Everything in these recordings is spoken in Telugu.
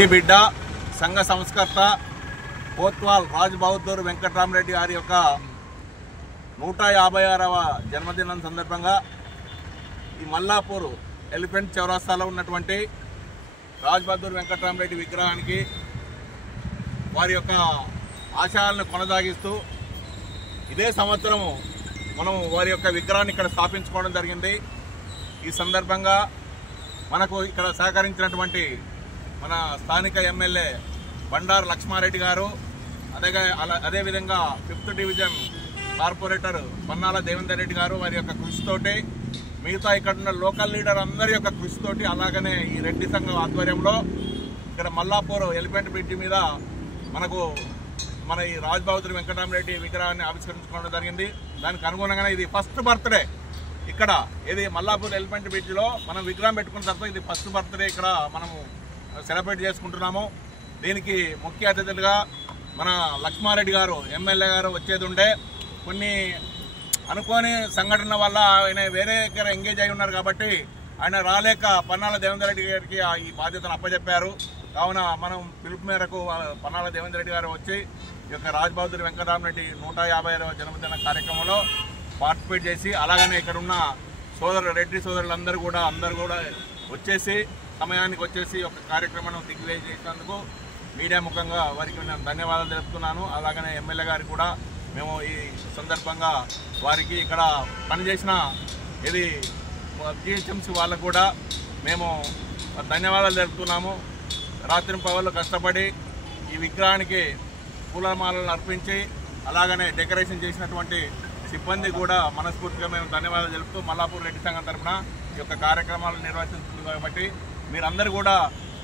రెడ్డి బిడ్డ సంఘ సంస్కర్త కోత్వాల్ రాజ్ బహదూర్ వెంకట్రామరెడ్డి గారి యొక్క 156వ జన్మదినం సందర్భంగా ఈ మల్లాపూర్ ఎలిఫెంట్ చౌరస్తాలో ఉన్నటువంటి రాజ్ బహదూర్ వెంకట్రామరెడ్డి విగ్రహానికి వారి యొక్క ఆశయాలను కొనసాగిస్తూ ఇదే సంవత్సరము మనం వారి యొక్క విగ్రహాన్ని ఇక్కడ స్థాపించుకోవడం జరిగింది. ఈ సందర్భంగా మనకు ఇక్కడ సహకరించినటువంటి మన స్థానిక ఎమ్మెల్యే బండారు లక్ష్మారెడ్డి గారు, అదేవిధంగా 5th division corporator Pannala Devender Reddy గారు వారి యొక్క కృషితోటి, మిగతా ఇక్కడ ఉన్న లోకల్ లీడర్ అందరి యొక్క కృషితోటి, అలాగనే ఈ రెడ్డి సంఘం ఆధ్వర్యంలో ఇక్కడ మల్లాపూర్ ఎలిఫెంట్ బ్రిడ్జి మీద మనకు మన ఈ రాజ్ బహదూర్ వెంకట్రామరెడ్డి విగ్రహాన్ని ఆవిష్కరించుకోవడం జరిగింది. దానికి అనుగుణంగానే ఇది ఫస్ట్ బర్త్డే ఇక్కడ ఇది మల్లాపూర్ ఎలిఫెంట్ బ్రిడ్జిలో మనం విగ్రహం పెట్టుకున్న తర్వాత ఇది ఫస్ట్ బర్త్డే ఇక్కడ మనము సెలబ్రేట్ చేసుకుంటున్నాము. దీనికి ముఖ్య అతిథులుగా మన లక్ష్మారెడ్డి గారు ఎమ్మెల్యే గారు వచ్చేది ఉండే, కొన్ని అనుకోని సంఘటన వల్ల ఆయన వేరే దగ్గర ఎంగేజ్ అయి ఉన్నారు కాబట్టి ఆయన రాలేక పన్నాల దేవేందర్ రెడ్డి గారికి ఈ బాధ్యతను అప్పచెప్పారు. కావున మనం పిలుపు మేరకు పన్నాల దేవేందర్ రెడ్డి గారు వచ్చి ఈ యొక్క రాజ్ బహదూర్ వెంకట్రామరెడ్డి 156వ జన్మదిన కార్యక్రమంలో పార్టిసిపేట్ చేసి, అలాగనే ఇక్కడ ఉన్న రెడ్డి సోదరులందరూ కూడా వచ్చేసి సమయానికి వచ్చేసి ఒక కార్యక్రమాన్ని దిగ్విజయం చేసినందుకు మీడియా ముఖంగా వారికి నేను ధన్యవాదాలు తెలుపుతున్నాను. అలాగనే ఎమ్మెల్యే గారికి కూడా మేము ఈ సందర్భంగా వారికి ఇక్కడ పనిచేసిన ఇది జిహెచ్ఎంసీ వాళ్ళకు కూడా మేము ధన్యవాదాలు తెలుపుతున్నాము. రాత్రి పగళ్ళు కష్టపడి ఈ విగ్రహానికి పూలమాలను అర్పించి అలాగనే డెకరేషన్ చేసినటువంటి సిబ్బంది కూడా మనస్ఫూర్తిగా మేము ధన్యవాదాలు తెలుపుతూ మల్లాపూర్ రెడ్డి సంఘం తరఫున ఈ యొక్క కార్యక్రమాలు నిర్వహిస్తుంది కాబట్టి మీరందరూ కూడా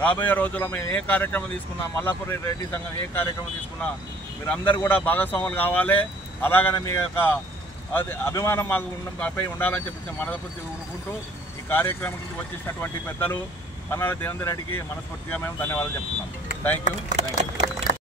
రాబోయే రోజుల్లో మేము ఏ కార్యక్రమం తీసుకున్నా, మల్లాపూర్ రెడ్డి సంఘం ఏ కార్యక్రమం తీసుకున్నా మీరందరూ కూడా భాగస్వాములు కావాలి. అలాగనే మీ యొక్క అభిమానం మాపై ఉండాలని చెప్పి మనస్ఫూర్తి ఊరుకుంటూ ఈ కార్యక్రమానికి వచ్చేసినటువంటి పెద్దలు పన్నాల దేవేందర్ రెడ్డికి మనస్ఫూర్తిగా మేము ధన్యవాదాలు చెప్తున్నాం. Thank you.